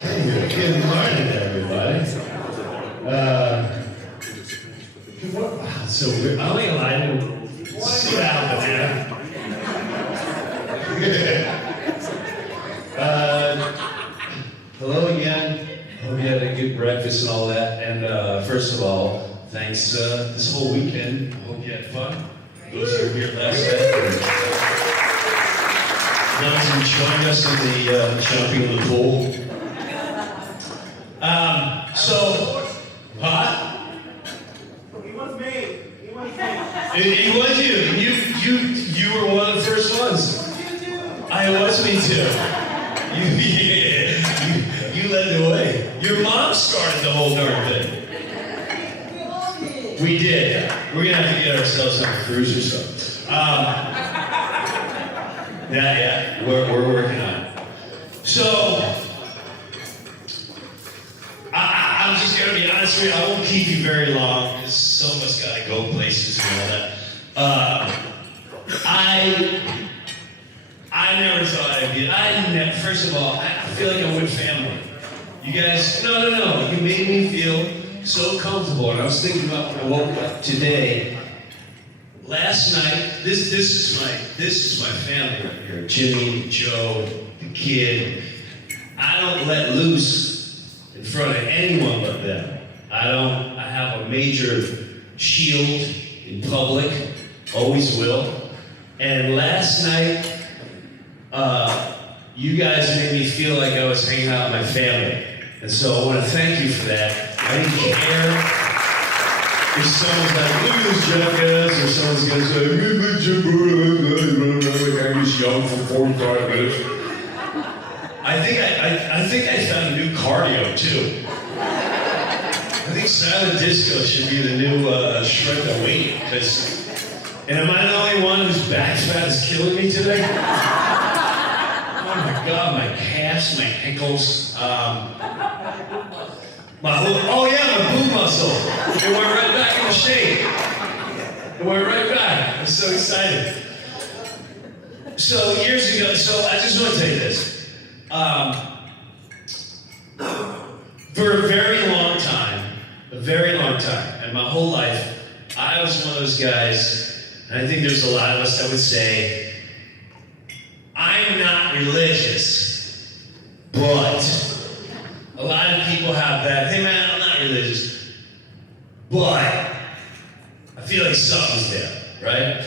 Good morning, everybody. So we're only allowed to sit out there. Hello again. Hope you had a good breakfast and all that. And first of all, thanks this whole weekend. Hope you had fun. Those who were here last night. Those who joined us in the jumping in the pool. He was me. He was me. It was you. You were one of the first ones. I was me too. You led the way. Your mom started the whole darn thing. We did. We're gonna have to get ourselves on a cruise or something. Yeah. We're working on it. So. I'm just going to be honest with you, I won't keep you very long, because someone's got to go places and all that. I never thought I'd be, first of all, I feel like I'm with family. You guys, no, you made me feel so comfortable, and I was thinking about when I woke up today, last night, this is my family right here, Jimmy, Joe, the kid. I don't let loose in front of anyone but them. I have a major shield in public, always will. And last night, you guys made me feel like I was hanging out with my family. And so I want to thank you for that. I didn't care if someone's like, look at this jackass, or someone's going to say, I'm just young for 45 minutes. I think I found a new cardio too. I think silent disco should be the new shred the weight. And am I the only one whose back fat is killing me today? Oh my God, my calves, my ankles, my boob muscle. It went right back in the shape. It went right back. I'm so excited. So years ago, I just want to tell you this. For a very long time, and my whole life, I was one of those guys, and I think there's a lot of us that would say, I'm not religious, but a lot of people have that, hey man, I'm not religious, but I feel like something's there, right?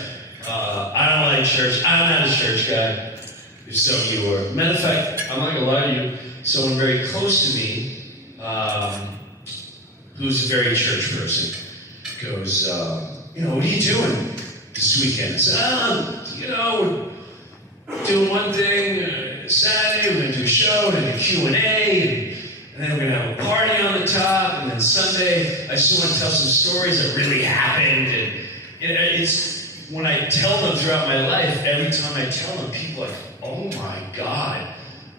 I don't like church, I'm not a church guy. If some of you are. Matter of fact, I'm not going to lie to you, someone very close to me, who's a very church person, goes, what are you doing this weekend? I said, we're doing one thing, Saturday, we're going to do a show, we're going to do Q&A, and then we're going to have a party on the top, and then Sunday, I just want to tell some stories that really happened, and it's, when I tell them throughout my life, every time I tell them, people are like, oh my God,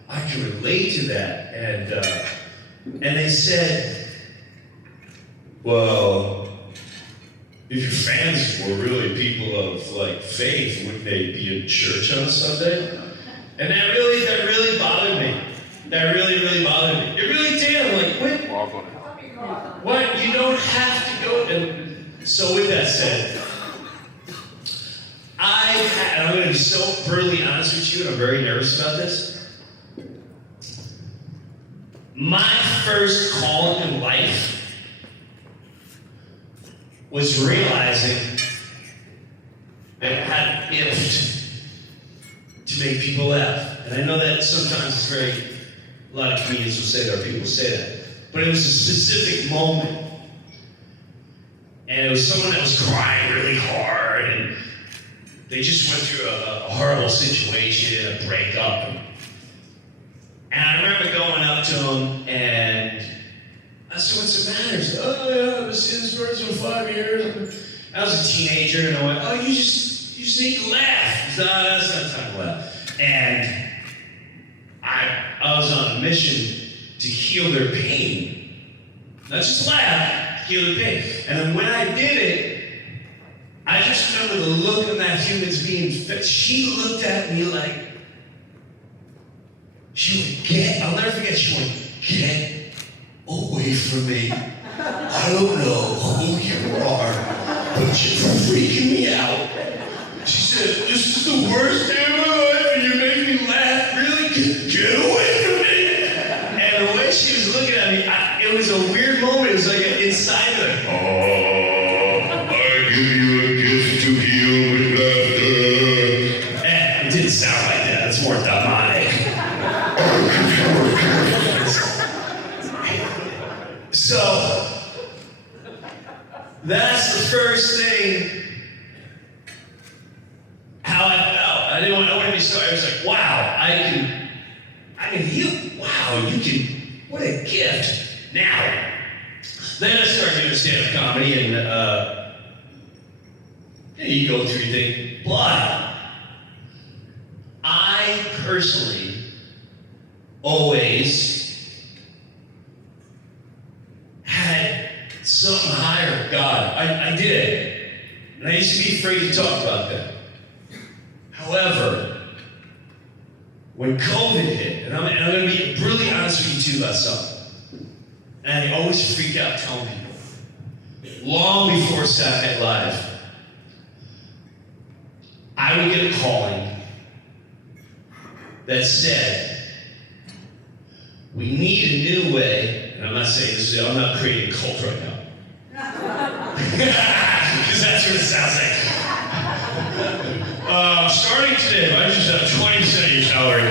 I can relate to that. And they said, well, if your fans were really people of like faith, wouldn't they be in church on a Sunday? And that really bothered me. That really bothered me. It really did. I'm like, what? You don't have to go. And so with that said, and I'm going to be so brutally honest with you, and I'm very nervous about this. My first calling in life was realizing that I had an gift to make people laugh. And I know that sometimes a lot of comedians will say that, or people say that. But it was a specific moment. And it was someone that was crying really hard, and they just went through a horrible situation, a breakup. And I remember going up to him, and I said, what's the matter? He said, oh yeah, I've been seeing this person for 5 years. I was a teenager, and I went, oh, you just need to laugh. He said, no, that's not time to laugh. And I was on a mission to heal their pain. Not just laugh, heal their pain. And then when I did it, I just remember the look on that human's being fixed. She looked at me like, she would get, I'll never forget, she went, get away from me. I don't know who you are, but you're freaking me out. She said, this is the worst day of my life, and you make me laugh. Really? Get away from me. And the way she was looking at me, it was a weird moment. It was like an inside like, oh, I give you a gift to heal with laughter. It didn't sound like that. It's more demonic. So, that's the first thing. How I felt. I wanted to be sorry. I was like, wow, I can heal. Wow, you can. What a gift. Now, then I started doing stand-up comedy, and you go through your thing. But I personally always had something higher. God, I did. And I used to be afraid to talk about that. However, when COVID hit, and I'm going to be brutally honest with you too about something, and I always freak out telling people, long before Saturday Night Live, I would get a calling that said, we need a new way, and I'm not saying this, I'm not creating a cult right now. Because that's what it sounds like. Starting today, if I just have 20% of your salary,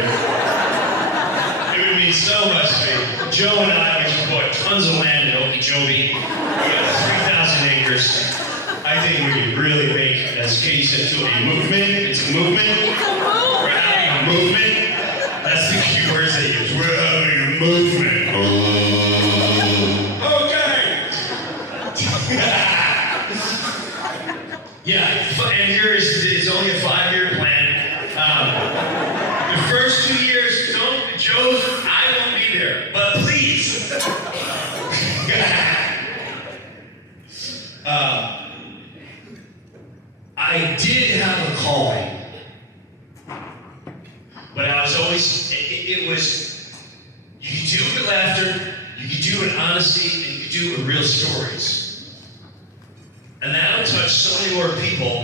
it would mean so much to me. Joe and I, we just bought tons of land in Okeechobee. We got 3,000 acres. I think we could really make, as Katie said, to a movement. It's a movement. We're having a movement. That's the key words they use. We're having a movement. Okay. Yeah, and it's only a 5-year plan. The first 2 years, Joe's, I won't be there, but please. I did have a calling, but I was always, it was, you could do it with laughter, you could do it with honesty, and you could do it with real stories. And that'll touch so many more people,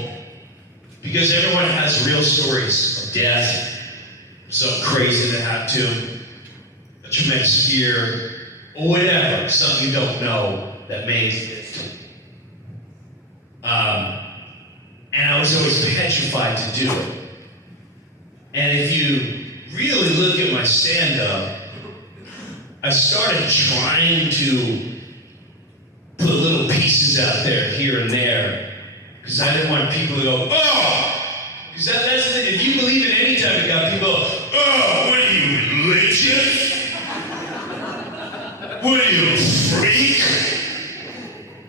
because everyone has real stories of death, something crazy that happened to them, a tremendous fear, or whatever, something you don't know that may exist. And I was always petrified to do it. And if you really look at my stand-up, I started trying to put little pieces out there, here and there, because I didn't want people to go, oh! Because that's the thing. If you believe in any type of God, people go, oh, what are you, religious? What are you, a freak?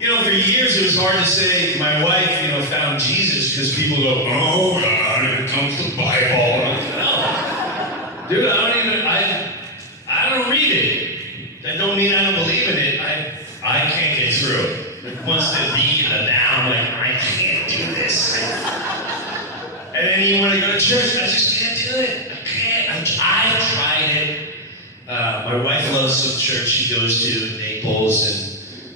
You know, for years it was hard to say, my wife, found Jesus, because people go, oh, God, here comes the Bible. No. Dude, I don't read it. That don't mean I don't believe in it. I can't get through it. Once the V and the thou, I'm like, I can't do this. And then you want to go to church, I just can't do it. I can't. I've tried it. My wife loves some church she goes to in Naples,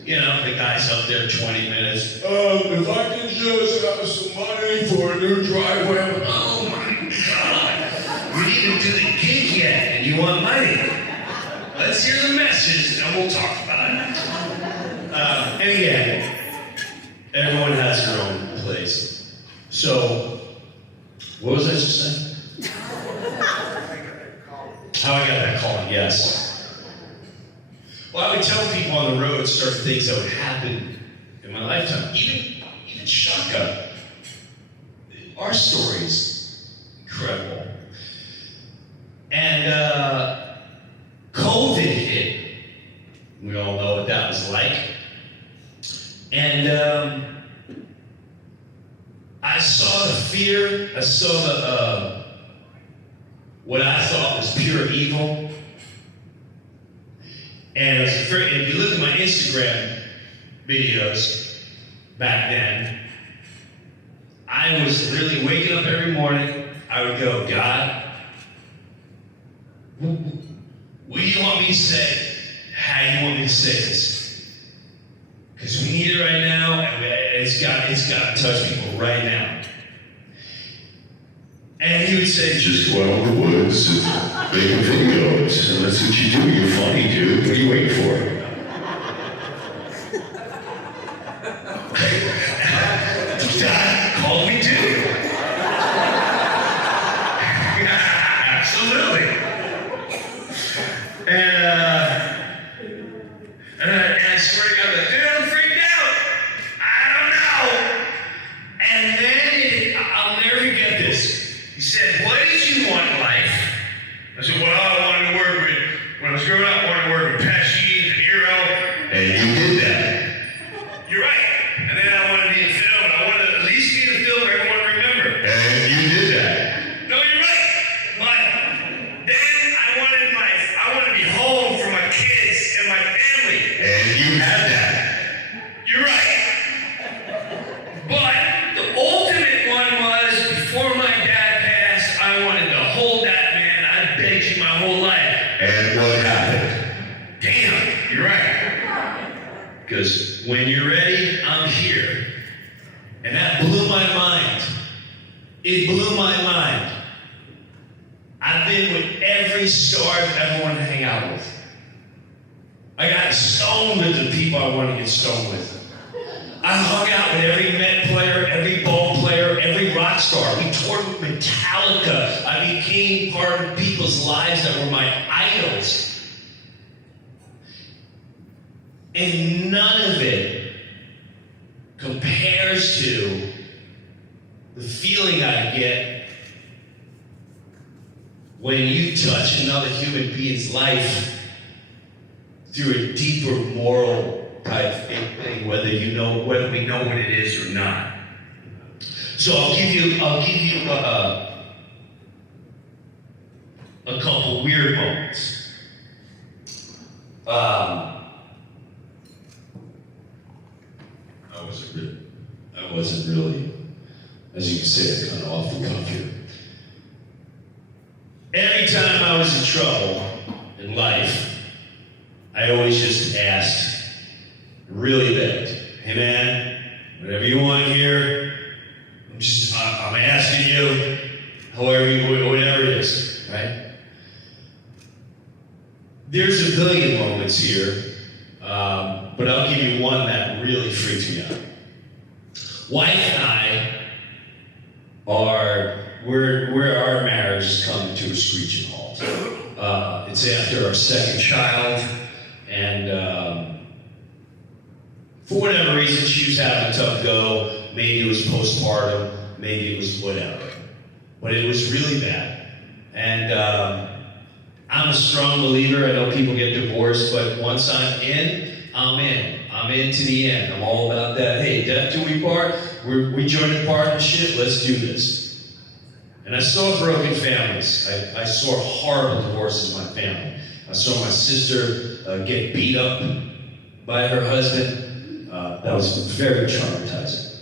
and the guy's up there 20 minutes. If I can just have some money for a new driveway. I'm like, oh my God. We didn't do the gig yet, and you want money. Let's hear the message, and we'll talk about it. And again, everyone has their own place. So, what was I just saying? How I got that calling, yes. Well, I would tell people on the road certain things that would happen in my lifetime. Even Shaka. Our story's incredible. And COVID hit. We all know what that was like. And I saw the fear. I saw the what I thought was pure evil. And I was afraid. If you look at my Instagram videos back then, I was really waking up every morning. I would go, God, what do you want me to say? how do you want me to say this? Because we need it right now, and it's got to touch people right now. And he would say, just go out in the woods and make videos, and that's what you do. You're funny, dude. What are you waiting for? Dad called me dude. Absolutely. And I swear to God, dude, I'm freaked out. I don't know. And then I'll never forget this. He said, what did you want in life? I said, well, I wanted to work with, when I was growing up, I wanted to work with Pesci, De Niro. And you did that. You're right. And then I wanted to be in film, and I wanted to at least be in a film everyone would remember. And you did that. No, you're right. But then I wanted to be home for my kids and my family. And you had that. You're right. But the ultimate one was, before my dad passed, I wanted to hold that man. I begged you my whole life. And what happened? Damn, you're right. Because when you're ready, I'm here. And that blew my mind. It blew my mind. I've been with every star I've ever wanted to hang out with. I got stoned with the people I wanted to get stoned with. I hung out with every Met player, every ball player, every rock star. We toured with Metallica. I became part of people's lives that were my idols. And none of it compares to the feeling I get when you touch another human being's life through a deeper moral type thing, whether we know what it is or not. So I'll give you a couple weird moments. I wasn't really, as you can say, it's kind of off the cuff here. Every time I was in trouble in life, I always just asked, really begged, hey man, whatever you want here, I'm asking you, whatever it is, right? There's a billion moments here, but I'll give you one that really freaks me out. Wife and I where our marriage is coming to a screeching halt. It's after our second child, and for whatever reason, she was having a tough go. Maybe it was postpartum, maybe it was whatever. But it was really bad. And I'm a strong believer. I know people get divorced, but once I'm in, I'm in. I'm in to the end. I'm all about that. Hey, death till we part. We joined a partnership. Let's do this. And I saw broken families. I saw horrible divorces in my family. I saw my sister get beat up by her husband. That was very traumatizing.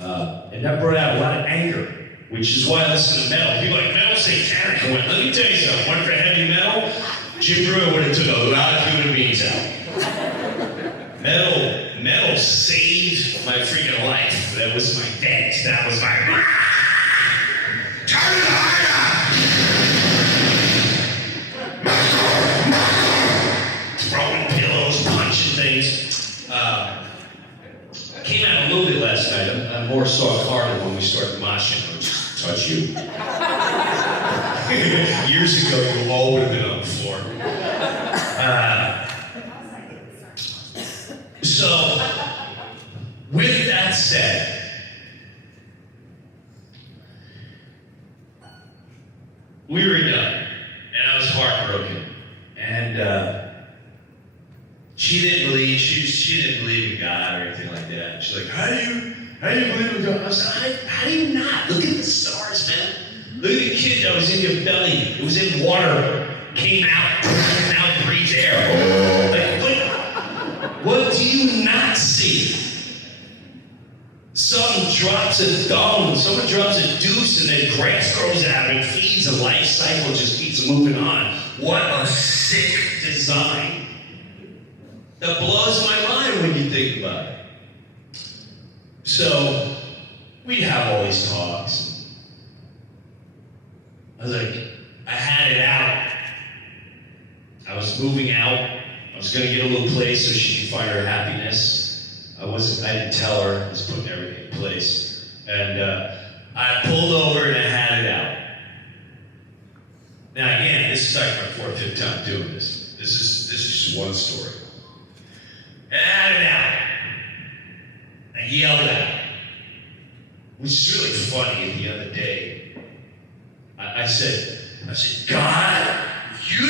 And that brought out a lot of anger, which is why I listen to metal. People like, metal satanic. I went, let me tell you something. One for heavy metal, Jim Breu would have took a lot of human beings out. Metal saved my freaking life. That was my dent. That was my turn it higher! Throwing pillows, punching things. I came out a little bit last night. I'm more soft-hearted when we start moshing. I'll just touch you. Years ago, you all would have been on the floor. So, with that said, we were done, and I was heartbroken. And she didn't believe in God or anything like that. She's like, how do you believe in God? I was like, how do you not? Look at the stars, man. Look at the kid that was in your belly. It was in water, came out, and now it breathes air. Like, what do you not see? Someone drops a dome, someone drops a deuce, and then grass grows out and feeds. A life cycle just keeps moving on. What a sick design. that blows my mind when you think about it. So, we'd have all these talks. I was like, I had it out. I was moving out. I was going to get a little place so she could find her happiness. I didn't tell her. I was putting everything in place. And I pulled over and I had it out. Now again, this is like my fourth, fifth time doing this. This is just one story. And I had it out. I yelled at it. Which is really funny at the end of the day. I said, God, if you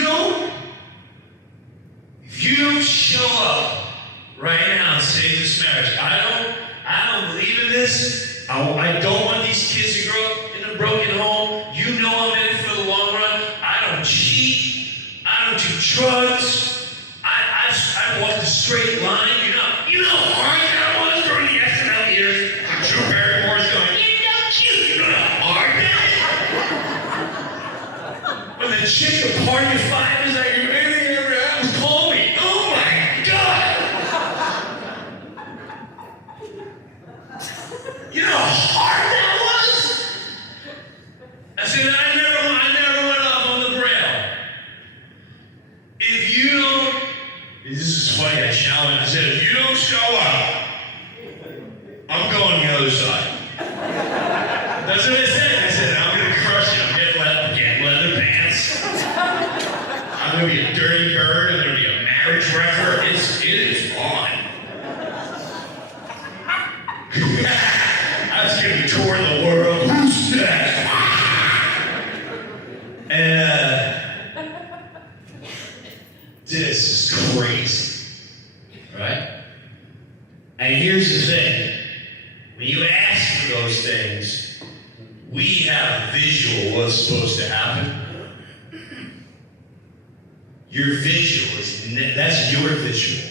don't show up right now and save this marriage, I don't believe in this. I don't want these kids to grow up in a broken home. You know I'm in it for the long run. I don't cheat. I don't do drugs. I walk the straight line. You know how hard that was during the XML years. Drew Barrymore's going, you're so cute. You know how hard that is? When the chick at party 5 is like, if anything ever happens, call me. Oh my God. You know how hard that was? I said, I never went off on the Breu. If you don't, this is funny, I shouted. I said, if you don't show up, I'm going the other side. That's what I said. I said, I'm going to crush you. I'm getting leather pants. I'm going to be a dirty bird. I'm going to be a marriage wrecker. It is on. I was going to be touring the world. Who's next? And this is crazy, right? And here's the thing. When you ask for those things, we have a visual of what's supposed to happen. Your visual that's your visual.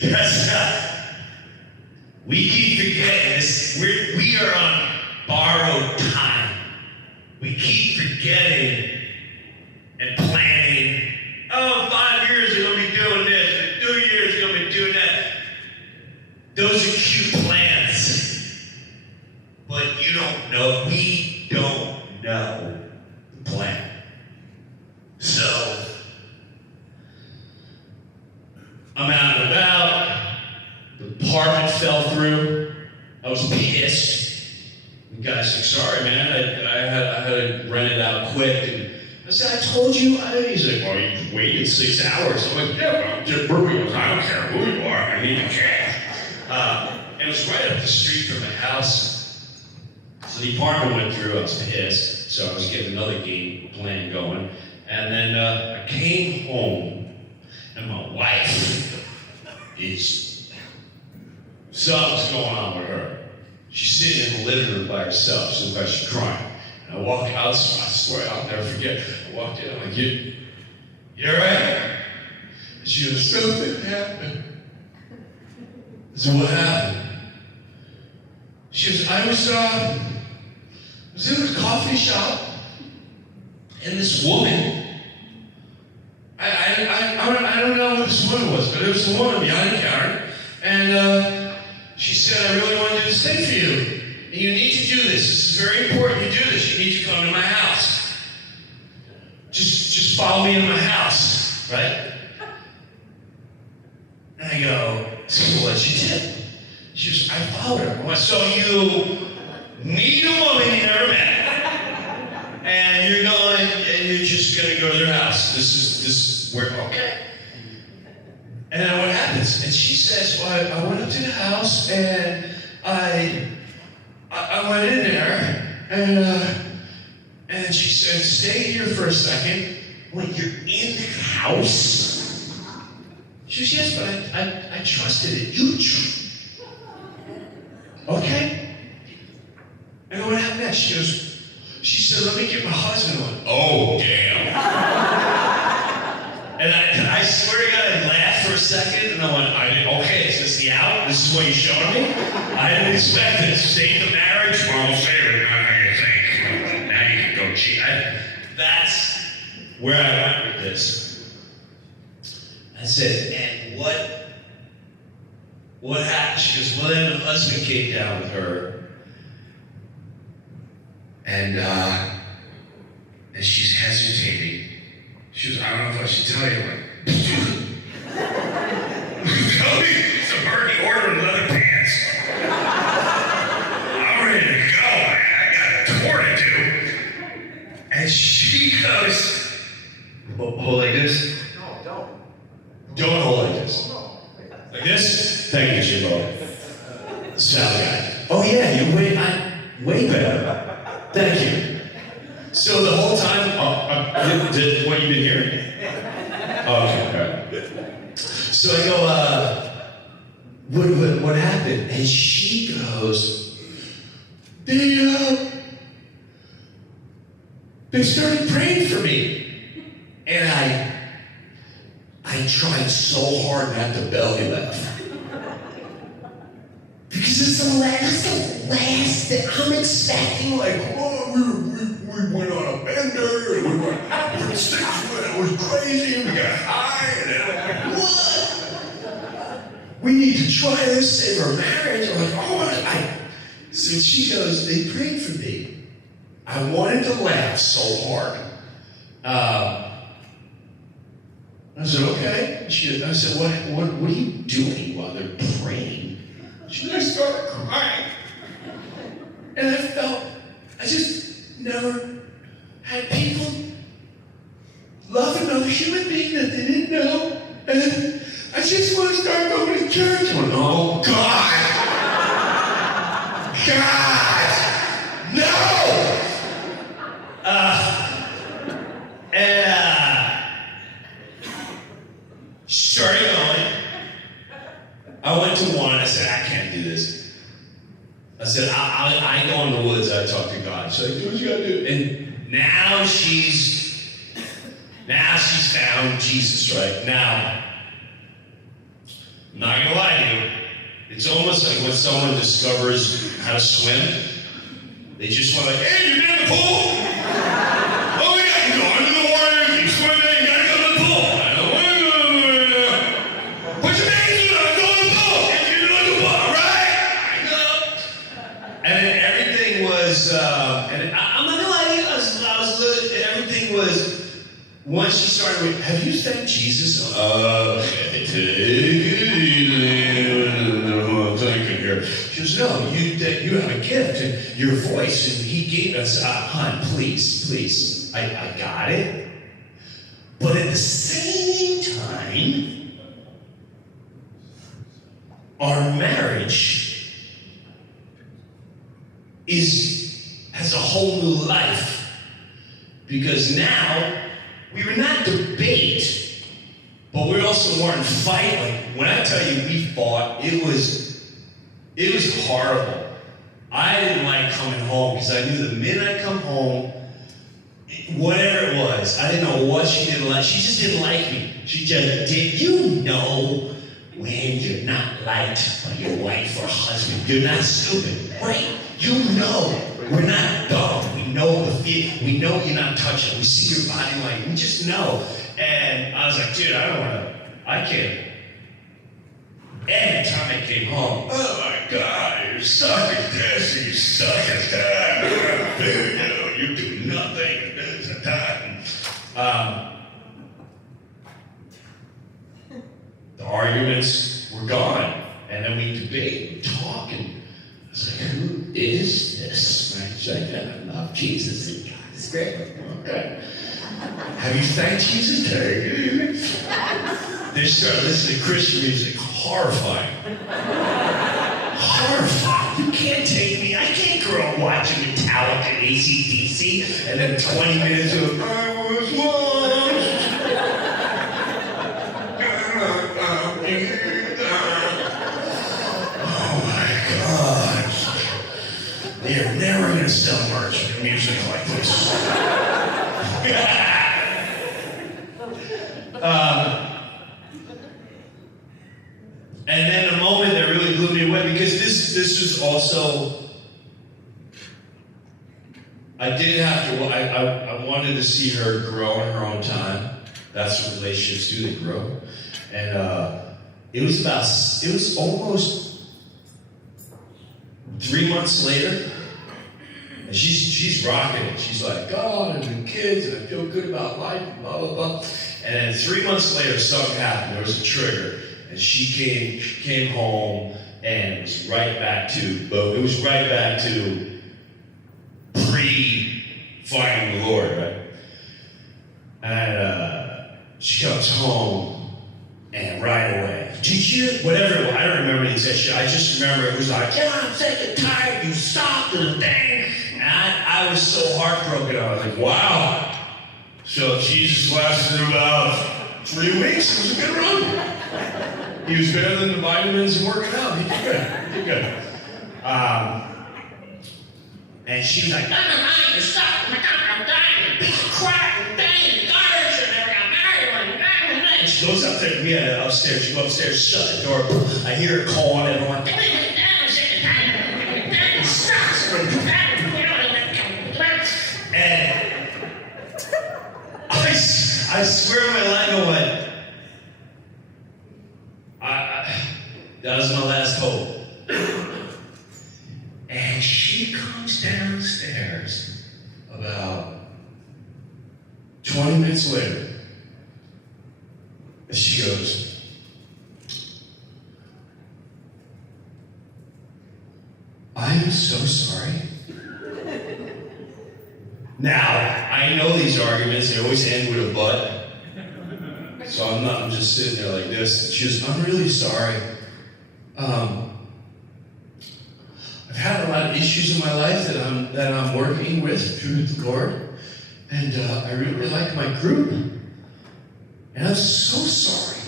That's not. We keep forgetting this. We are on borrowed time. We keep forgetting and planning. Oh, 5 years we're going to be doing this. In 2 years we're going to be doing that. Those are cute plans. But you don't know. We don't know the plan. So, I'm out and about. The apartment fell through. I was pissed. The guy's like, sorry, man. I had to rent it out quick. And I said, I told you. He's like, well, you waited 6 hours. I'm like, yeah, but I'm just Breuer. I don't care who you are. I need the cash. It was right up the street from my house. So the apartment went through. I was pissed. So I was getting another game plan going. And then I came home, and my wife is, something's going on with her. She's sitting in the living room by herself. She looks like she's crying. And I walk out, I swear I'll never forget. I walked in, I'm like, you all right? And she goes, something happened. I said, what happened? She goes, I was in a coffee shop, and this woman, I don't know who this woman was, but it was a woman behind the counter, and she said, I really want to do this thing for you, and you need to do this. This is very important. You do this. You need to come to my house. Just follow me to my house, right? And I go, so what she did? She was, I followed her. I went, so you meet a woman you never met, and you're just gonna go to their house. This is where, okay. And then what happens? And she says, well, I went up to the house and I went in there and she said, stay here for a second. Wait, you're in the house? She goes, yes, but I trusted it. You okay. And what happened next? She said, let me get my husband on. Oh, damn. And I swear to God, I laughed for a second, and I went, okay, is this the out? This is what you're showing me? I didn't expect it. Save the marriage? Well, we'll save it. Now you think. Now you can go cheat. That's where I went with this. I said, and what happened? She goes, well, then the husband came down with her. And she's hesitating. She goes, I don't know if I should tell you. Like, tell me it's a Bernie ordering leather pants. I'm ready to go, man. I got a tour to do. And she goes, hold like this? No, don't. Don't hold like this. No. Like this? Thank you, Jimbo. Sound guy. Oh yeah, you're way better. Thank you. So the whole time, what you've been hearing? Okay, all right. So I go, what happened? And she goes, they started praying for me. And I tried so hard not to belly laugh. Because it's the last that I'm expecting, like, oh, we went on a bender, and we went out for 6 months, it was crazy, and we got high, and then I'm like, what? We need to try this, save our marriage. I'm like, oh, so she goes, they prayed for me. I wanted to laugh so hard. I said, okay. I said, what are you doing while they're praying? She said, I started crying. And I just never had people love another human being that they didn't know. And I just want to start going to church. I went, oh, God. God. No. Started going. I went to one. I said, I can't do this. I said, I go in the woods. I talk to God. So do what you gotta do. And now she's found Jesus, right? Now, I'm not gonna lie to you. It's almost like when someone discovers how to swim. They just want like, hey, you been in the pool? Oh yeah, you go under the water, you swim in, you gotta go to the pool. I know, put your hands in, I'm going to the pool. And you're going to the pool, all right? I know. And then everything was, and I'm not gonna lie to you, everything was, once she started with, have you thanked Jesus? Thanking her. She goes, no, you have a gift and your voice, and he gave us, hon, please. I got it. But at the same time, our marriage has a whole new life. Because now, we were not debate, but we also weren't fight. Like, when I tell you we fought, it was horrible. I didn't like coming home because I knew the minute I come home, whatever it was, I didn't know what she didn't like. She just didn't like me. She just did. You know when you're not liked by your wife or husband. You're not stupid, right? You know. We're not dumb. We know the feel. We know you're not touching. We see your body language. We just know. And I was like, dude, I can't. Every time I came home, oh my God, you suck at this, and you suck at that. You do nothing, and this and that. The arguments were gone. And then we debate, we talk, and I was like, who is this? And I was like, I love Jesus, and God is great. Okay. Have you thanked Jesus? They started listening to Christian music. Horrifying. Horrifying. You can't take me. I can't grow up watching Metallica and AC/DC and then 20 minutes of I was lost. Oh my God. They're never going to sell merch with music like this. And then the moment that really blew me away, because this was also, I didn't have to, I wanted to see her grow in her own time. That's what relationships do, they grow. And it was almost 3 months later, and she's rocking it. She's like, God, and the kids, and I feel good about life, and blah, blah, blah. And then 3 months later, something happened. There was a trigger. And she came home, and it was right back to pre-finding the Lord, right? And she comes home, and right away, did you, whatever it was, I don't remember the exact shit. I just remember it was like, yeah, I'm sick and tired, you stopped and the thing. And I was so heartbroken. I was like, wow. So Jesus lasted about 3 weeks. It was a good run. He was better than the vitamins and working out. He did good. And she was like, you stopped. I'm dying. Piece of crap and dang, garbage and everything. And she goes up there. We had it upstairs. She goes upstairs, shut the door. I hear her calling everyone. And I swear my life I went, that was my last hope. And she comes downstairs about 20 minutes later. And she goes, I am so sorry. Now, I know these arguments, they always end with a but. So I'm just sitting there like this. She goes, I'm really sorry. I've had a lot of issues in my life that I'm working with through the Lord. And I really like my group. And I'm so sorry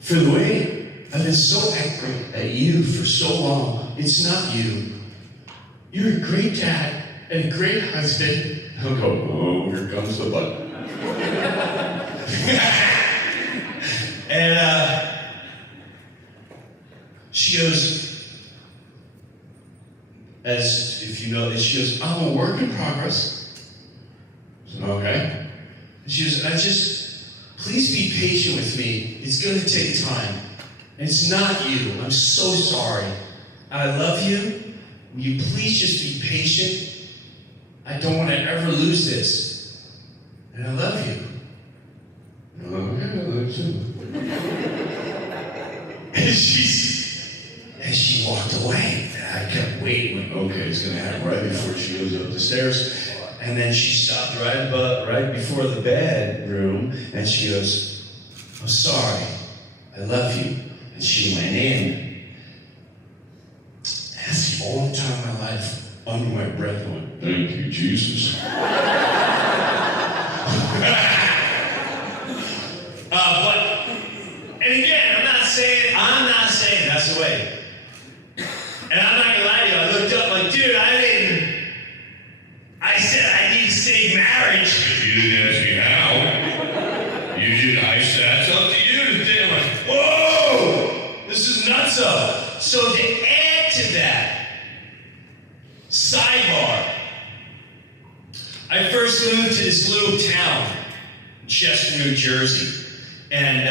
for the way I've been so angry at you for so long. It's not you. You're a great dad and a great husband. I'll go, oh, here comes the button. And she goes, as if you know this, she goes, I'm a work in progress. I said, okay. And she goes, please be patient with me. It's going to take time. It's not you. I'm so sorry. I love you. Will you please just be patient? I don't want to ever lose this. And I love you. Okay, I love you. And she walked away. And I kept waiting. Okay, it's going to happen right before she goes up the stairs. And then she stopped right before the bedroom. And she goes, I'm sorry. I love you. And she went in. That's the only time in my life, under my breath, I went, thank you, Jesus. And again, I'm not saying that's the way. And I'm not gonna lie to you, I looked up like, dude, I said I need to save marriage. If you didn't ask me how, I said, that's up to you today. I'm like, whoa, this is nuts up. So to add to that, sidebar, I first moved to this little town, Chester, New Jersey. And,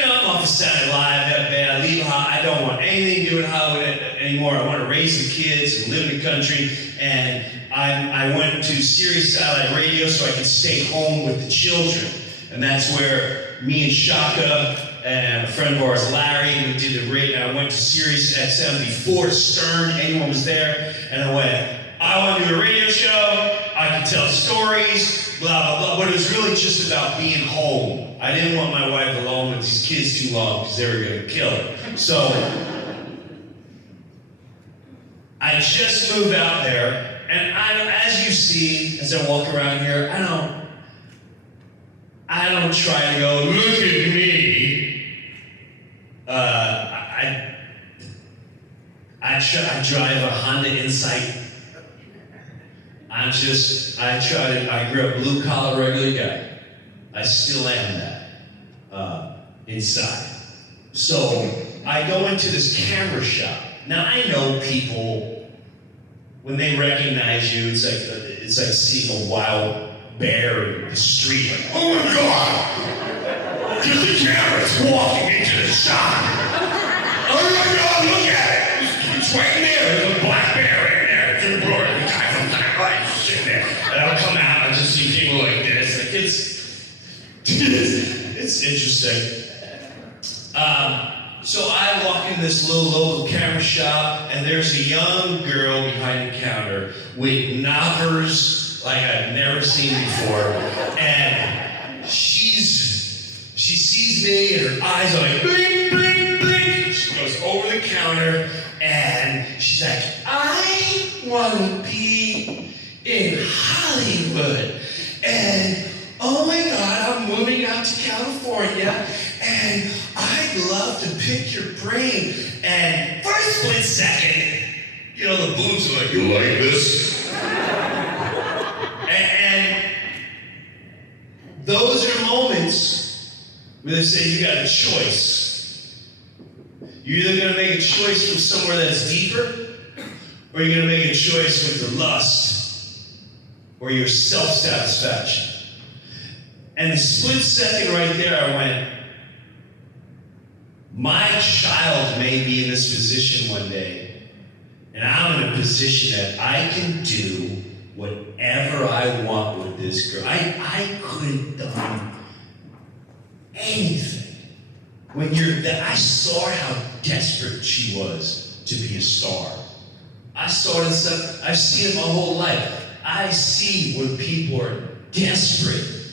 I'm off the Saturday Live, that bad. I leave, I don't want anything to do with Hollywood anymore. I want to raise some kids and live in the country. And I went to Sirius Satellite Radio so I could stay home with the children. And that's where me and Shaka and a friend of ours, Larry, we did the radio. I went to Sirius XM before Stern, anyone was there. And I went, I want to do a radio show. I can tell stories, blah, blah, blah. But it was really just about being home. I didn't want my wife alone with these kids too long because they were going to kill her. So I just moved out there. And as you see, as I walk around here, I don't try to go, look at me. I drive a Honda Insight. I grew up blue collar regular guy. I still am that, inside. So I go into this camera shop. Now I know people, when they recognize you, it's like seeing a wild bear in the street. Like, oh my God! Just the camera's walking into the shot. Oh my God, look at it. It's right there. There's a black bear in there. Jim Breuer, the guy from that light, sitting there. And I'll come out and just see people like this. Like it's interesting. So I walk in this little local camera shop, and there's a young girl behind the counter with knockers like I've never seen before. And she sees me, and her eyes are like, blink, blink, blink. She goes over the counter, and she's like, I want to be in Hollywood. And oh my God, I'm moving out to California, and I'd love to pick your brain. And for a split second, you know, the boobs are like, You like this? and those are moments where they say you got a choice. You're either going to make a choice from somewhere that's deeper, or you're going to make a choice with the lust or your self-satisfaction. And the split second right there, I went, my child may be in this position one day, and I'm in a position that I can do whatever I want with this girl. I could have done anything. When I saw how desperate she was to be a star. I saw it in stuff, I've seen it my whole life. I see when people are desperate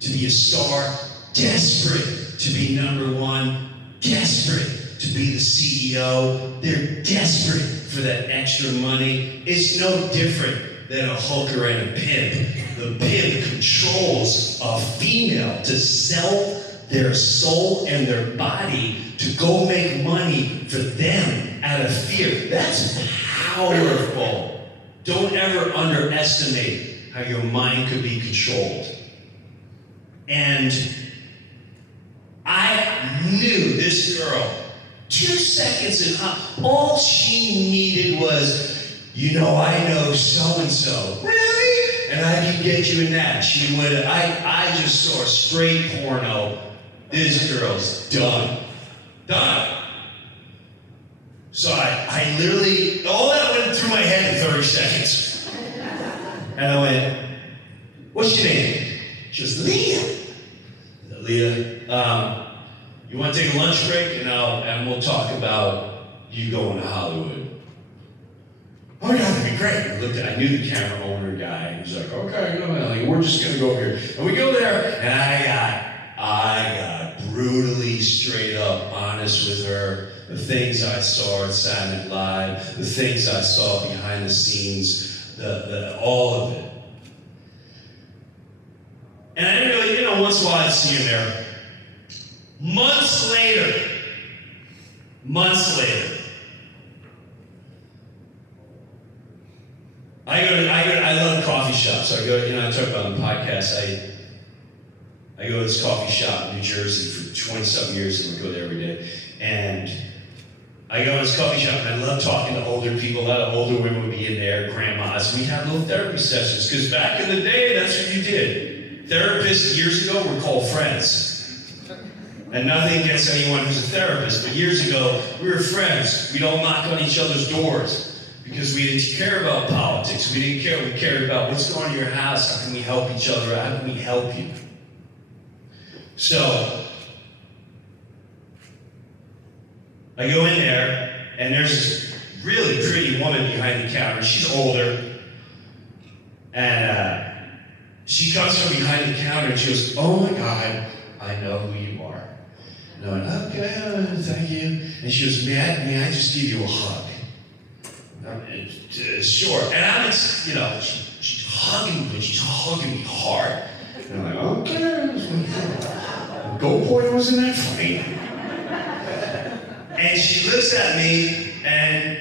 to be a star, desperate to be number one, desperate to be the CEO. They're desperate for that extra money. It's no different than a hooker and a pimp. The pimp controls a female to sell their soul and their body to go make money for them out of fear. That's powerful. Don't ever underestimate how your mind could be controlled. And I knew this girl, 2 seconds and all she needed was, you know, I know so-and-so. Really? And I can get you in that. She would, I just saw a straight porno. This girl's done. Done. So I literally, all that went through my head in 30 seconds. And I went, what's your name? She goes, Leah. Leah, you want to take a lunch break? And we'll talk about you going to Hollywood. Oh my God, that'd be great. I knew the camera owner guy, and he's like, okay, like, we're just gonna go over here. And we go there, and I got brutally straight up honest with her. The things I saw at Saturday Night Live, the things I saw behind the scenes, all of it. And I didn't really, once in a while I'd see him there. Months later, I love coffee shops. So I go, I talk about on the podcast, I go to this coffee shop in New Jersey for 20-something years, and I go there every day. And I go to this coffee shop, and I love talking to older people. A lot of older women would be in there, grandmas, and we'd have little therapy sessions, because back in the day, that's what you did. Therapists years ago were called friends. And nothing against anyone who's a therapist, but years ago, we were friends. We'd all knock on each other's doors because we didn't care about politics. We cared about what's going on in your house. How can we help each other? How can we help you? So, I go in there, and there's this really pretty woman behind the counter. She's older, and she comes from behind the counter, and she goes, oh my God, I know who you are. And I went, okay, thank you. And she goes, may I just give you a hug? Sure. And I'm, she's hugging me, but she's hugging me hard. And I'm like, okay. Go boy, wasn't that funny? And she looks at me, and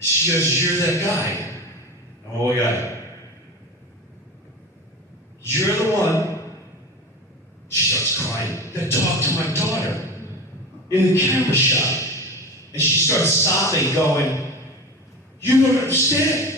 she goes, you're that guy. Oh, yeah. You're the one. She starts crying. That talked to my daughter in the camera shop. And she starts sobbing, going, you don't understand.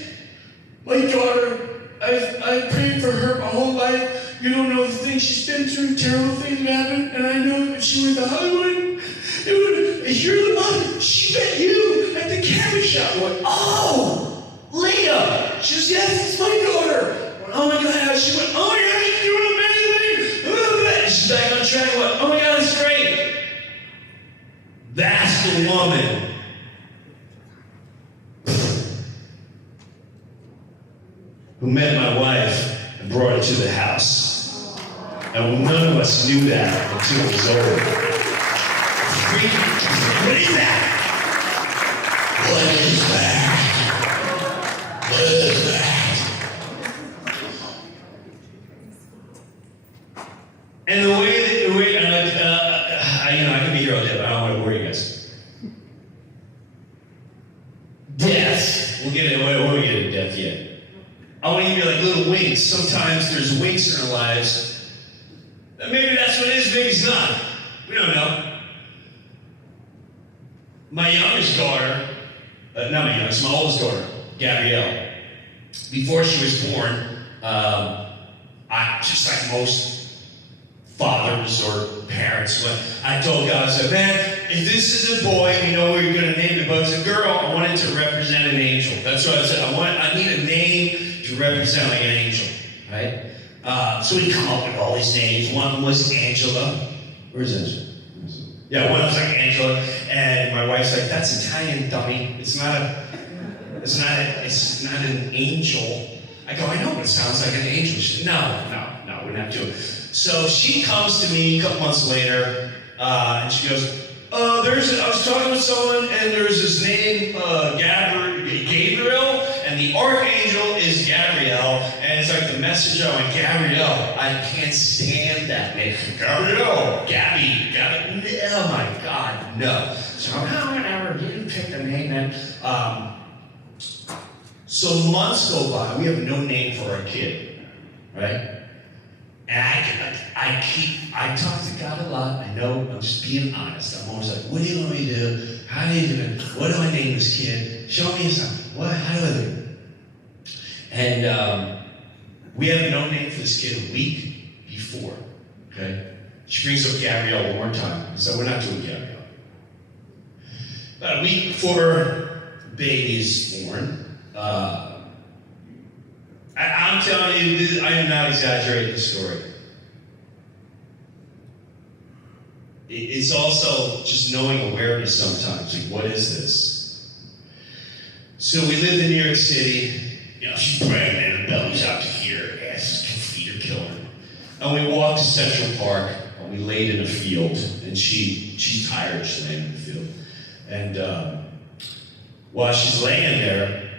My daughter, I've prayed for her my whole life. You don't know the things she's been through, terrible things have happened, and I know if she went to Hollywood, you're the one. She met you at the camera shop. I went, oh, Leah. She goes, yes, it's my daughter. I went, oh my God. She went, oh my God, you're doing amazing. And she's back on track. I went, oh my God, it's great. That's the woman who met my wife and brought her to the house. And none of us knew that until it was over. What is that? What is that? What is that? And the way, I can be here all day, but I don't want to worry you guys. Death. We'll get it. We won't get into death yet. I want to give you like little winks. Sometimes there's winks in our lives. And maybe that's what it is, maybe it's not. We don't know. My youngest daughter, not my youngest, my oldest daughter, Gabrielle, before she was born, I just like most fathers or parents, I told God, I said, man, if this is a boy, we know we're going to name it, but if it's a girl, I want it to represent an angel. That's what I said. I need a name to represent like an angel, right? So we come up with all these names. One was Angela. Where's Angela? Yeah, one was like Angela, and my wife's like, "That's Italian, dummy. It's not an angel." I go, "I know, but it sounds like an angel." She said, "No, we're not doing it." So she comes to me a couple months later, and she goes, I was talking with someone, and there's this name, Gabriel, and the archangel is Gabrielle, and it's like the message on Gabrielle. I can't stand that name. Gabrielle, Gabby, oh my God, no. So whatever, you didn't pick the name then. So months go by, we have no name for our kid, right? And I talk to God a lot. I know, I'm just being honest. I'm always like, what do you want me to do? How do you do it? What do I name this kid? Show me something. How do I do it? And we have no name for this kid a week before, okay? She brings up Gabrielle one more time. So we're not doing Gabrielle. About a week before the baby is born, I'm telling you, I am not exaggerating the story. It's also just knowing awareness sometimes. Like, what is this? So we lived in New York City. You know, she's pregnant, her belly's out to here, ass, feet are killing her. And we walked to Central Park, and we laid in a field, and she's tired, she's laying in the field. And while she's laying there,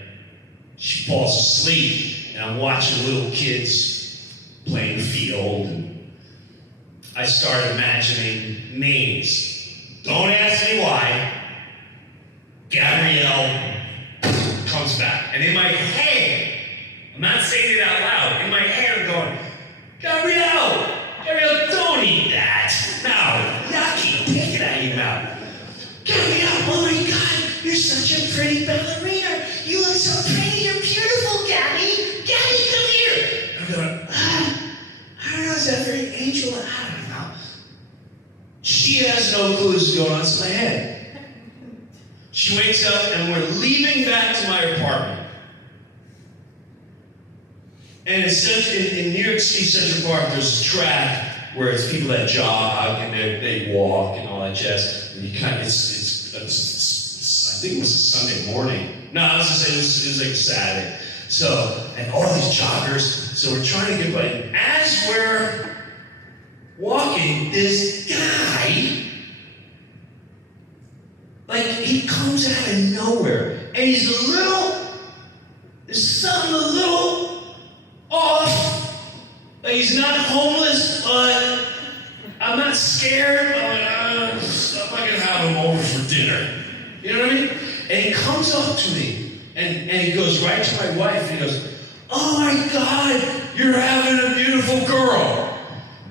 she falls asleep. And I'm watching little kids playing the field, and I started imagining names. Don't ask me why. Gabrielle comes back. And in my head, I'm not saying it out loud, in my head I'm going, Gabrielle, don't eat that. No, yucky, take it out of your mouth. Gabrielle, oh my God, you're such a pretty ballerina. You look so pretty, you're beautiful, Gabby. Gabby, come here. I'm going, I don't know, is that very angel? I don't know. She has no clue what's going on in my head. She wakes up and we're leaving back to my apartment. And in New York City Central Park, there's a track where it's people that jog and they walk and all that jazz. And you kind of, I think it was a Sunday morning. No, I was going to say it was like Saturday. So, and all these joggers, so we're trying to get by. And as we're walking, this guy, like, he comes out of nowhere. And he's there's something a little off. Like, he's not homeless, but I'm not scared. I'm not going to have him over for dinner. You know what I mean? And he comes up to me. And he goes right to my wife, and he goes, oh my God, you're having a beautiful girl.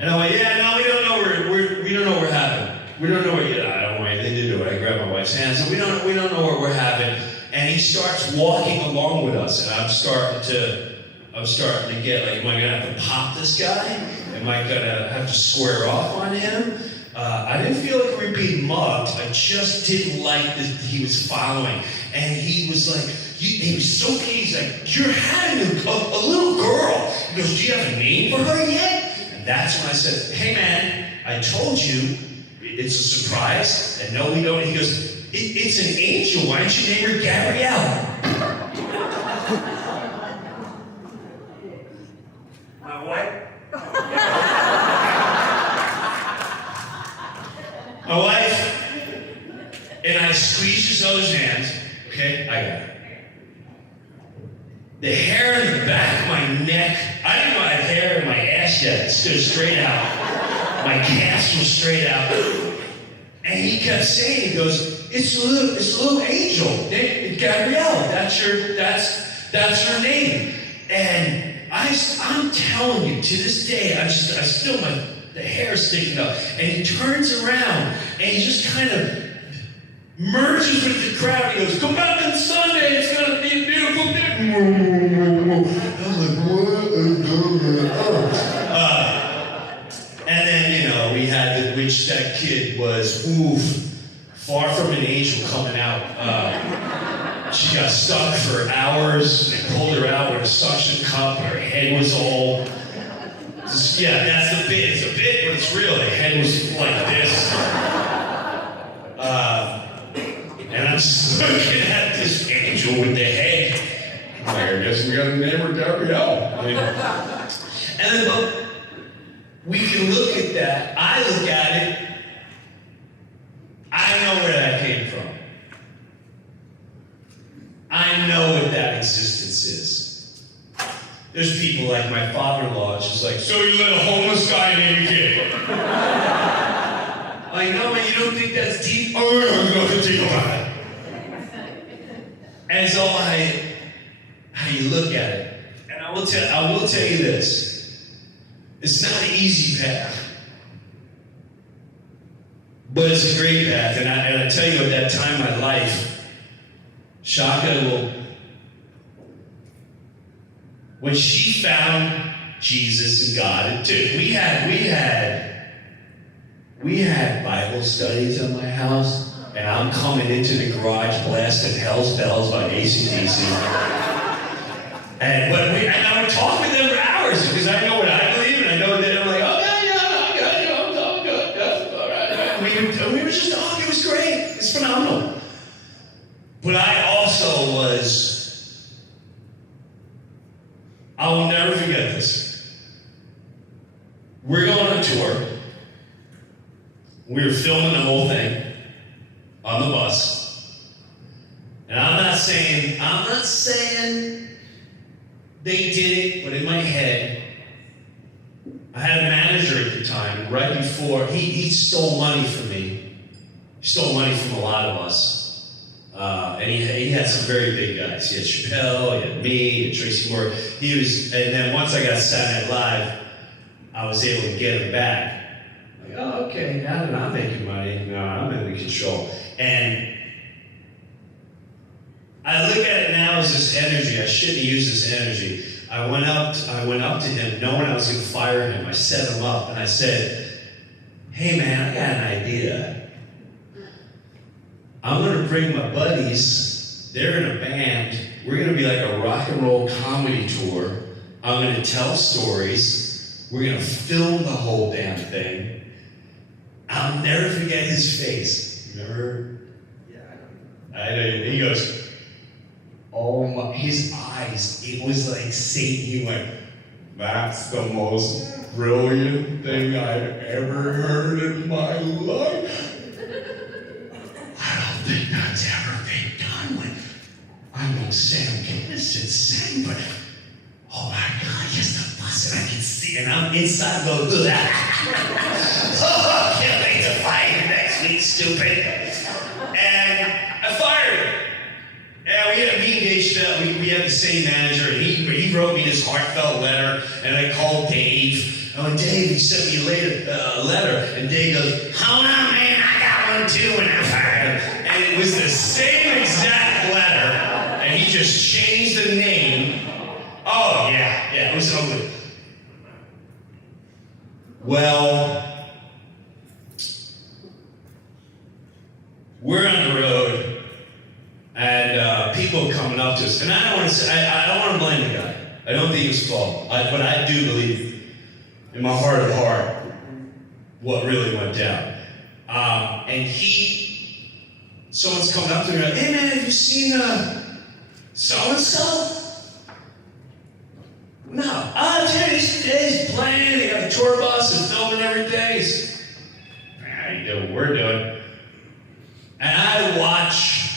And I'm like, yeah, no, we don't know we're having. We don't know what yet. I don't want anything to do with it. I grab my wife's hand, so we don't know what we're having. And he starts walking along with us, and I'm starting to I'm starting to get like, am I gonna have to pop this guy? Am I gonna have to square off on him? I didn't feel like we were being mugged. I just didn't like that he was following. And he was like, he was so pleased. He's like, you're having a little girl. He goes, do you have a name for her yet? And that's when I said, hey man, I told you it's a surprise. And no, we don't. He goes, it's an angel. Why don't you name her Gabrielle? My wife? My wife, and I squeezed his other's hand. Okay, I got it. The hair in the back of my neck, I didn't know I had hair in my ass yet. It stood straight out. My calves were straight out. And he kept saying, he goes, it's a little angel, Gabrielle. That's her name. And I'm telling you, to this day, I still the hair sticking up. And he turns around and he just kind of merges with the crowd. He goes, come back on Sunday, it's gonna be a beautiful day. I was like, what? And then, we had which that kid was, far from an angel coming out. She got stuck for hours. They pulled her out with a suction cup. Her head was all... that's the bit. It's a bit, but it's real. The head was like this. And I'm just looking at this angel with the head. I'm like, I guess we got to name her Gabrielle. And then we can look at that. I look at it. I know where that came from. I know what that existence is. There's people like my father-in-law, just like, so you let a homeless guy name your kid? Like, no, man, you don't think that's deep? Oh, no, there's nothing deep about it. And so how you look at it. And I will tell you this. It's not an easy path. But it's a great path. And I tell you, at that time in my life, Shaka when she found Jesus and God, we had Bible studies in my house, and I'm coming into the garage blasting Hell's Bells by AC/DC. And I would talk with them for hours because I know what I believe, and I know that I'm like, I'm good, all right. We were just talking. It was great. It's phenomenal. But I also I will never forget this. We're going on tour. We were filming the whole thing on the bus. And I'm not saying they did it, but in my head, I had a manager at the time, and right before, he stole money from me. He stole money from a lot of us. And he had some very big guys. He had Chappelle, he had me, he had Tracy Moore. And then once I got Saturday Night Live, I was able to get him back. Like, oh, okay, now that I'm making money, I'm in control. And I look at it now as this energy. I shouldn't use this energy. I went up to him knowing I was going to fire him. I set him up and I said, hey man, I got an idea. I'm going to bring my buddies. They're in a band. We're going to be like a rock and roll comedy tour. I'm going to tell stories. We're going to film the whole damn thing. I'll never forget his face. Remember? Yeah, I know. He goes, oh my, his eyes, it was like Satan. He went, that's the most brilliant thing I've ever heard in my life. I don't think that's ever been done with. I won't say I'm innocent saying, but oh my God, just a bus and I can see, and I'm inside going, oh, can't wait to fight you next week, stupid. And I fired him. And we had a meeting day, we had the same manager, and he wrote me this heartfelt letter, and I called Dave. Oh, Dave, he sent me a letter, and Dave goes, hold on, man, I got one too, and I fired him. And it was the same exact letter, and he just changed the name. Oh, yeah, Well, we're on the road, and people coming up to us, and I don't want to say, I don't want to blame the guy. I don't think it's fault, but I do believe, in my heart of heart, what really went down. And someone's coming up to me like, hey man, have you seen so-and-so? No. Yeah, he's playing, they got a tour bus and filming every day. You do what we're doing. And I watch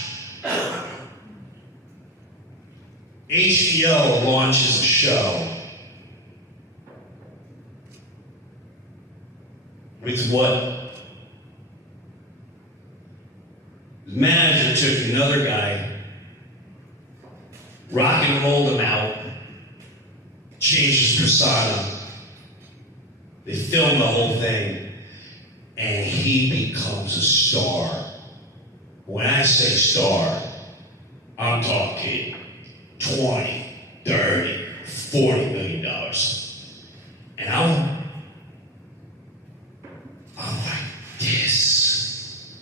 HBO launches a show with what the manager took another guy, rock and rolled him out, changed his persona. They filmed the whole thing, and he becomes a star. When I say star, I'm talking 20, 30, $40 million. And I'm like, this.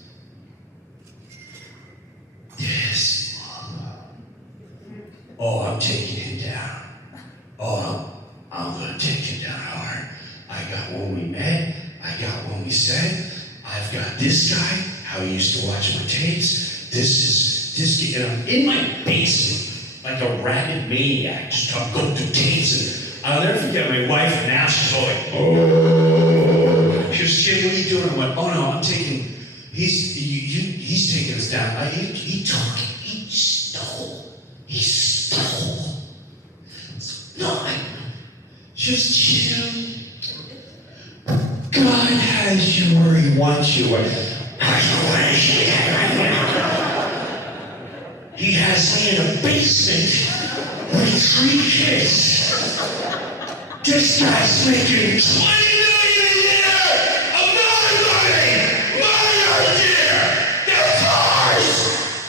Oh, I'm taking him down. Oh, I'm gonna take him down hard. I got when we met. I got when we said. I've got this guy, how he used to watch my tapes. This kid, and I'm in my basement like a rabid maniac, just going through tapes. And I'll never forget my wife, and now she's all like, oh. She goes, Jim, what are you doing? I went, oh no, I'm taking, he's taking us down. He stole. No, just chill. God has you where he wants you. He has me in a basement with 3 kids. This guy's making $20 million a year of my idea. That's ours.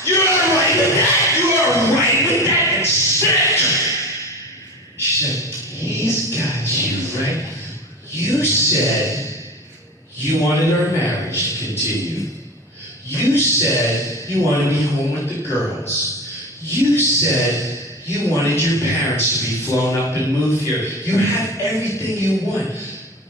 You are right with that. And sick. She said, he's got you right. You said you wanted our marriage to continue. You said you wanted to be home with the girls. You said you wanted your parents to be flown up and move here. You have everything you want.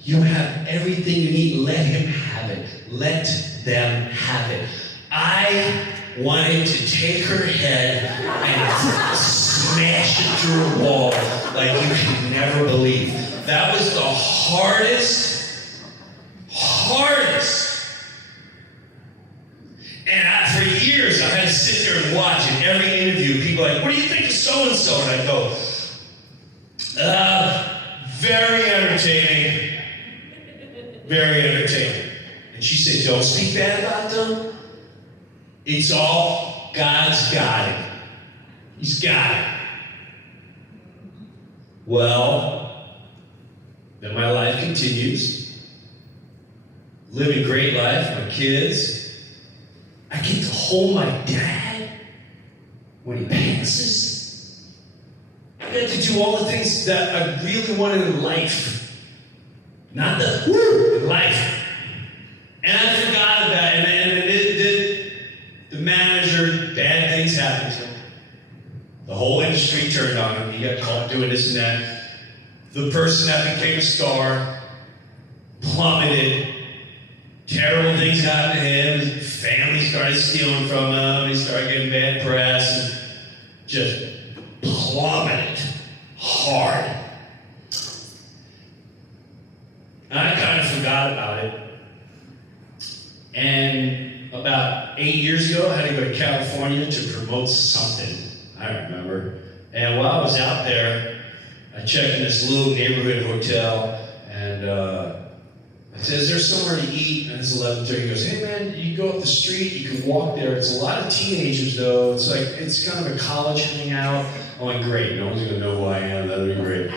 You have everything you need. Let him have it. Let them have it. I wanted to take her head and smash it through a wall like you can never believe. That was the hardest. And for years, I had to sit there and watch. In every interview, people are like, what do you think of so-and-so? And I go, very entertaining. Very entertaining. And she said, don't speak bad about them. It's all God's got it. He's got it. Well, then my life continues. Living a great life, my kids. I get to hold my dad when he passes. I get to do all the things that I really wanted in life. Not the life. And I forgot about it. And the manager, bad things happened to him. The whole industry turned on him. He got caught doing this and that. The person that became a star plummeted. Terrible things happened to him. His family started stealing from him. He started getting bad press. And just plummeted hard. And I kind of forgot about it. And about 8 years ago, I had to go to California to promote something. I remember. And while I was out there, I checked in this little neighborhood hotel, and I said, is there somewhere to eat? And it's 11:30. He goes, hey man, you go up the street, you can walk there. It's a lot of teenagers though. It's kind of a college hangout. I'm like, great, no one's gonna know who I am. That'll be great.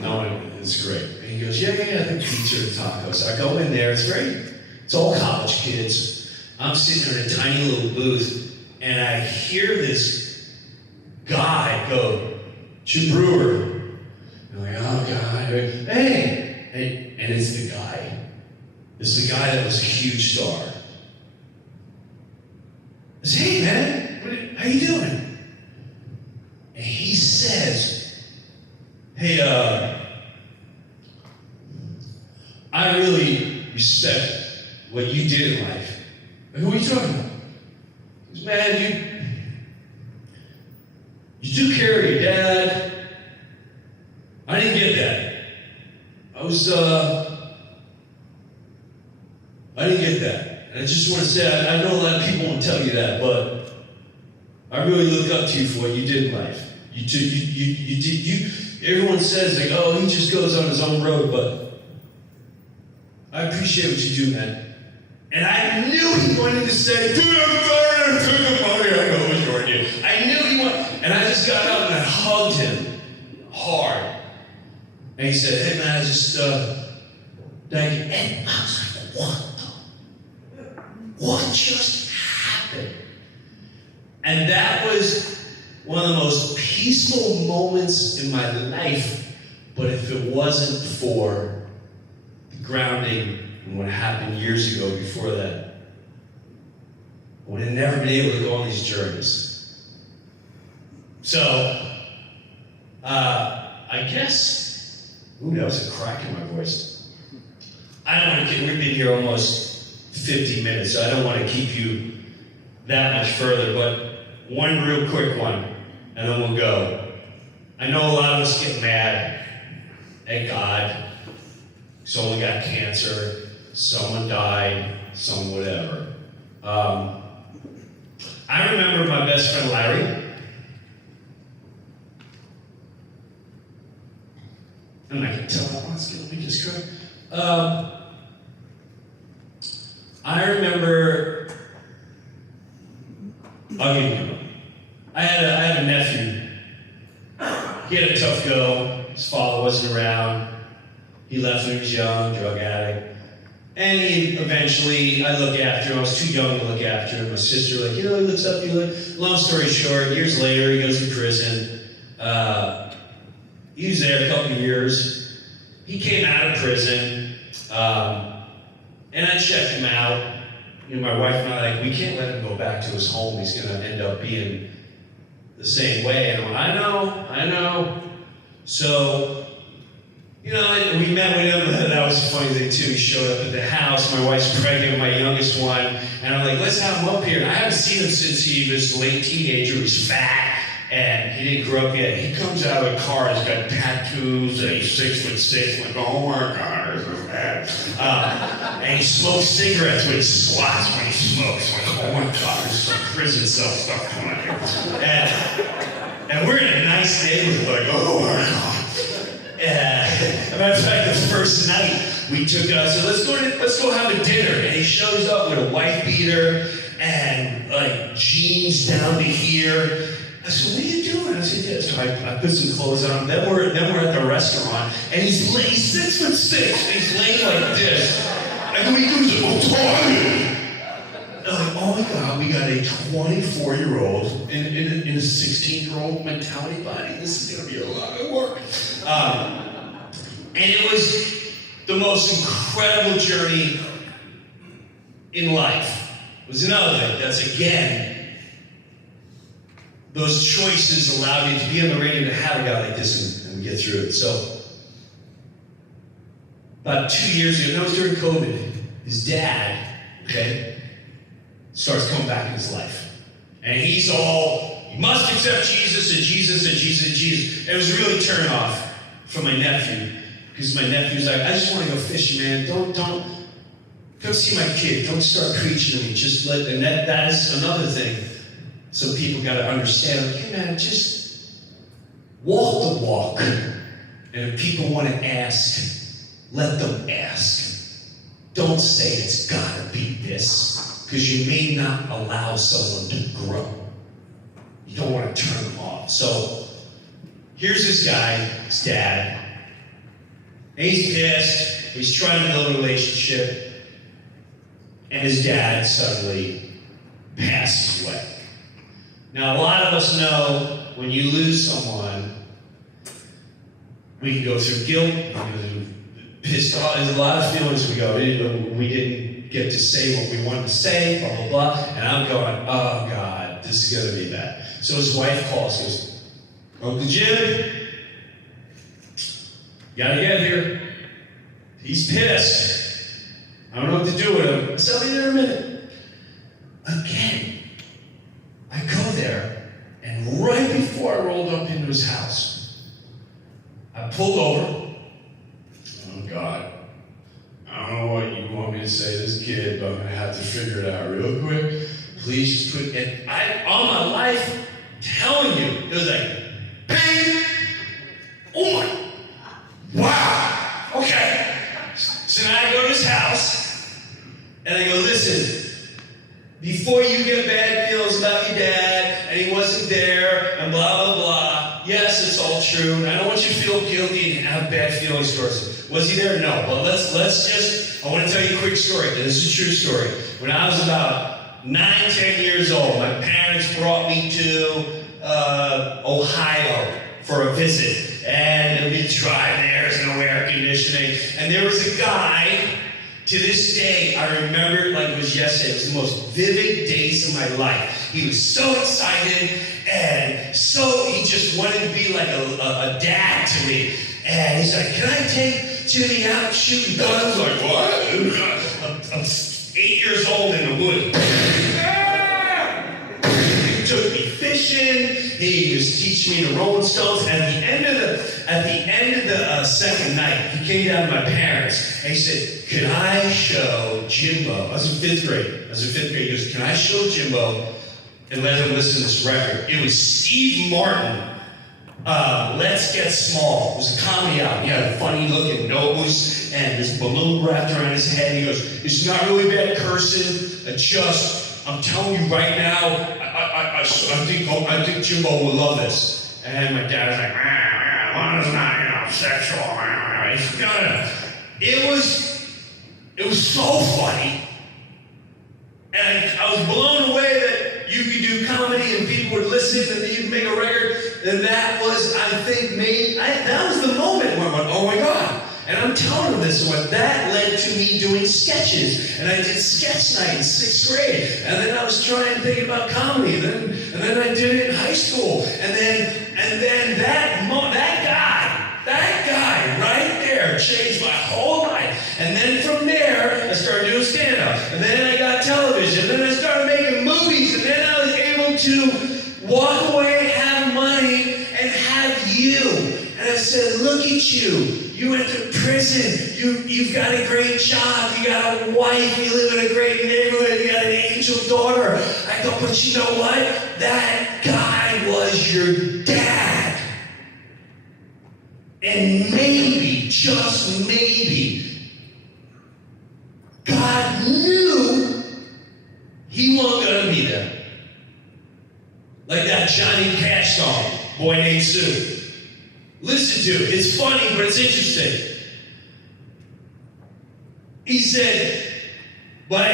No one, it's great. And he goes, yeah, I think pizza and tacos. I go in there, it's all college kids. I'm sitting in a tiny little booth, and I hear this guy go, Breuer. I'm like, oh God. Hey, And it's the guy. It's the guy that was a huge star. I said, hey man, how you doing? And he says, hey, I really respect what you did in life. Who are you talking about? He goes, man, you took care of your dad. I didn't get that. I didn't get that. And I just want to say, I know a lot of people won't tell you that, but I really look up to you for what you did in life. Everyone says, like, oh, he just goes on his own road, but I appreciate what you do, man. And I knew he wanted to say, dude, I'm sorry, I took the money, I know it was your idea. I knew he wanted, and I just got up and I hugged him hard. And he said, hey man, I just, thank you. And I was like, what just happened? And that was one of the most peaceful moments in my life. But if it wasn't for the grounding and what happened years ago before that, I would have never been able to go on these journeys. So, I guess, ooh, that was a crack in my voice. I don't want to we've been here almost 50 minutes, so I don't want to keep you that much further, but one real quick one, and then we'll go. I know a lot of us get mad at God. Someone got cancer, someone died, someone whatever. I remember my best friend Larry. And I can tell that one's going to be just correct. I remember, I'll give you one. I had a nephew. He had a tough go. His father wasn't around. He left when he was young, drug addict. And he eventually, I look after him. I was too young to look after him. My sister, like, he looks up to you. Long story short, years later, he goes to prison. He was there a couple of years. He came out of prison, and I checked him out. You know, my wife and I, like, we can't let him go back to his home. He's going to end up being the same way. And I'm like, I know. So, you know, we met with him. That was a funny thing, too. He showed up at the house. My wife's pregnant with my youngest one. And I'm like, let's have him up here. I haven't seen him since he was a late teenager. He's fat. And he didn't grow up yet. He comes out of a car, he's got tattoos, and he's 6'6". Like, oh my God, this is bad. And he smokes cigarettes, but he squats when he smokes. Like, oh my God, there's some prison cell stuff going on here. And we're in a nice neighborhood, like, oh my God. As a matter of fact, the first night we took said, let's go have a dinner. And he shows up with a wife beater and like jeans down to here. I said, what are you doing? I said, yeah. So I put some clothes on. Then we're at the restaurant, and he's 6'6", and he's laying like this. And we goes, I'm tired. I'm like, oh my God, we got a 24-year-old in a 16-year-old mentality body. This is going to be a lot of work. And it was the most incredible journey in life. It was another thing. That's, again, those choices allowed me to be on the radio to have a guy like this and get through it. So, about 2 years ago, that was during COVID, his dad, starts coming back in his life. And he's all, you must accept Jesus and Jesus and Jesus and Jesus. It was really a turn off for my nephew, because my nephew's like, I just want to go fishing, man. Don't come see my kid. Don't start preaching to me. Just let, and that is another thing. Some people got to understand, like, hey man, just walk the walk. And if people want to ask, let them ask. Don't say it's got to be this, because you may not allow someone to grow. You don't want to turn them off. So here's this guy, his dad. And he's pissed. He's trying to build a relationship. And his dad suddenly passes away. Now, a lot of us know when you lose someone, we can go through guilt, we can go through pissed off. There's a lot of feelings we go. We didn't get to say what we wanted to say, blah, blah, blah. And I'm going, oh, God, this is going to be bad. So his wife calls, goes, Uncle Jim, you gotta get here. He's pissed. I don't know what to do with him. I said, I'll be there in a minute. Again, I go there, and right before I rolled up into his house, I pulled over. Oh, God. I don't know what you want me to say to this kid, but I'm going to have to figure it out real quick. Please just put it. All my life, I'm telling you, it was like, bang! Oh, my. Wow! Okay. So now I go to his house, and I go, listen, before you get bad feelings about your dad, and he wasn't there, and blah, blah, blah, yes, it's all true, and I don't want you to feel guilty and have bad feelings towards him. Was he there? No. But let's just, I want to tell you a quick story. This is a true story. When I was about 9, 10 years old, my parents brought me to Ohio for a visit. And we'd drive there, there's no air conditioning. And there was a guy, to this day, I remember it like it was yesterday. It was the most vivid days of my life. He was so excited, and so he just wanted to be like a dad to me. And he's like, can I take Jimmy out shooting guns? Like, what? I'm 8 years old in the woods. He took me fishing. He was teaching me the Rolling Stones. And at the end of the second night, he came down to my parents and he said, can I show Jimbo? I was in 5th grade. He goes, can I show Jimbo and let him listen to this record? It was Steve Martin. Let's Get Small. It was a comedy album. He had a funny looking nose and this balloon wrapped around his head. He goes, it's not really bad cursing. I'm telling you right now, I think Jimbo will love this. And my dad was like, well, it's not, sexual. It was so funny. And I was blown away that you could do comedy and people would listen and then you'd make a record. And that was, I think, that was the moment where I went, oh my God. And I'm telling him this, and that led to me doing sketches. And I did sketch night in 6th grade. And then I was thinking about comedy. And then I did it in high school. And then that guy right there changed my whole life. And then from there, I started doing stand-up. And then I got television. And then I started making movies. And then I was able to walk away, have money, and have you. And I said, look at you. You went to prison. You've got a great job. You got a wife. You live in a great neighborhood. You got an angel daughter. I go, but you know what? That guy was your dad. And maybe, just maybe, God knew he wasn't going to be there. Like that Johnny Cash song, Boy Named Sue. Listen to it. It's funny, but it's interesting. He said, but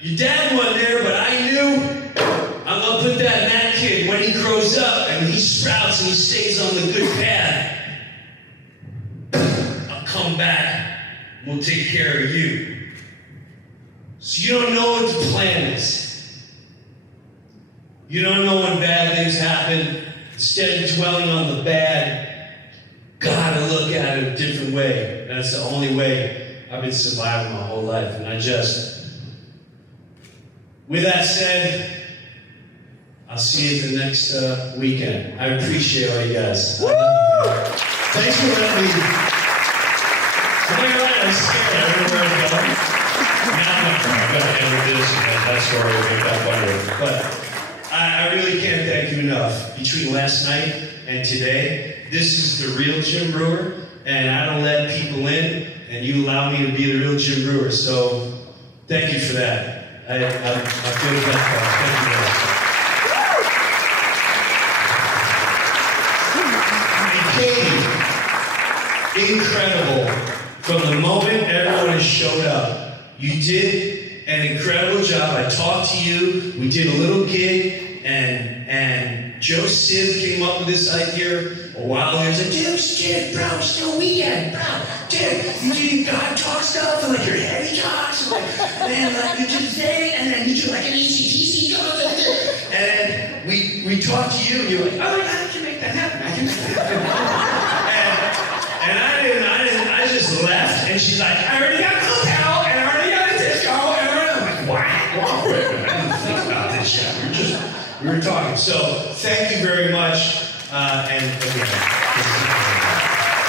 your dad wasn't there, but I knew I'm going to put that in that kid when he grows up and he sprouts and he stays on the good path. I'll come back and we'll take care of you. So you don't know what the plan is. You don't know when bad things happen. Instead of dwelling on the bad, gotta look at it a different way. That's the only way I've been surviving my whole life. And with that said, I'll see you the next weekend. I appreciate all you guys. Thanks for letting me. I'm scared everywhere I go. Now I'm going to end this because that story will make that funny. But I really can't thank you enough. Between last night and today, this is the real Jim Breuer, and I don't let people in, and you allow me to be the real Jim Breuer. So thank you for that. I feel the best part. Thank you guys. It came incredible from the moment everyone showed up. You did an incredible job. I talked to you. We did a little gig, and Joe Sid came up with this idea a while ago, he's like, dude, bro, it's still weekend, bro. Dude, you do God talk stuff and like your heavy talks and like, man, like you do the thing and then you do like an ACTC talk and then we talk to you and you're like, oh my God, I can make that happen. I can make that happen. And I just left and she's like, I already got a hotel and I already got a disco and I'm like, wow, wait a minute, I didn't think about this yet. We were talking. So thank you very much. And again,